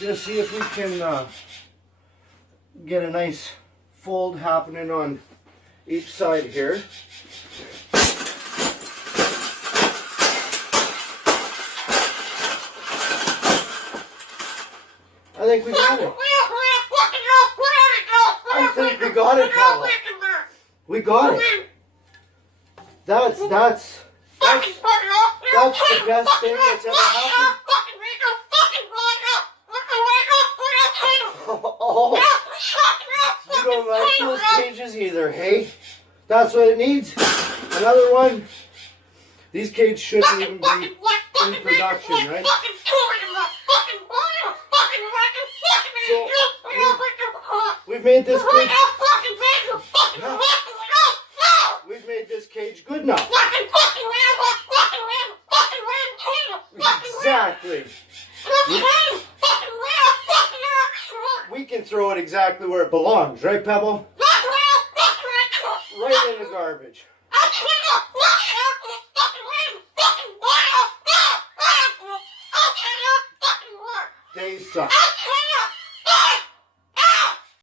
just see if we can get a nice fold happening on each side here. I think we got it. I think we got it, Pavel. We got it. That's the best thing that's ever happened. Oh, you don't like those cages either, hey? That's what it needs. Another one. These cages shouldn't even be in production, right? So we've made this cage. We've made this cage good enough. Exactly. We can throw it exactly where it belongs, right, Pebble? Right in the garbage. They suck.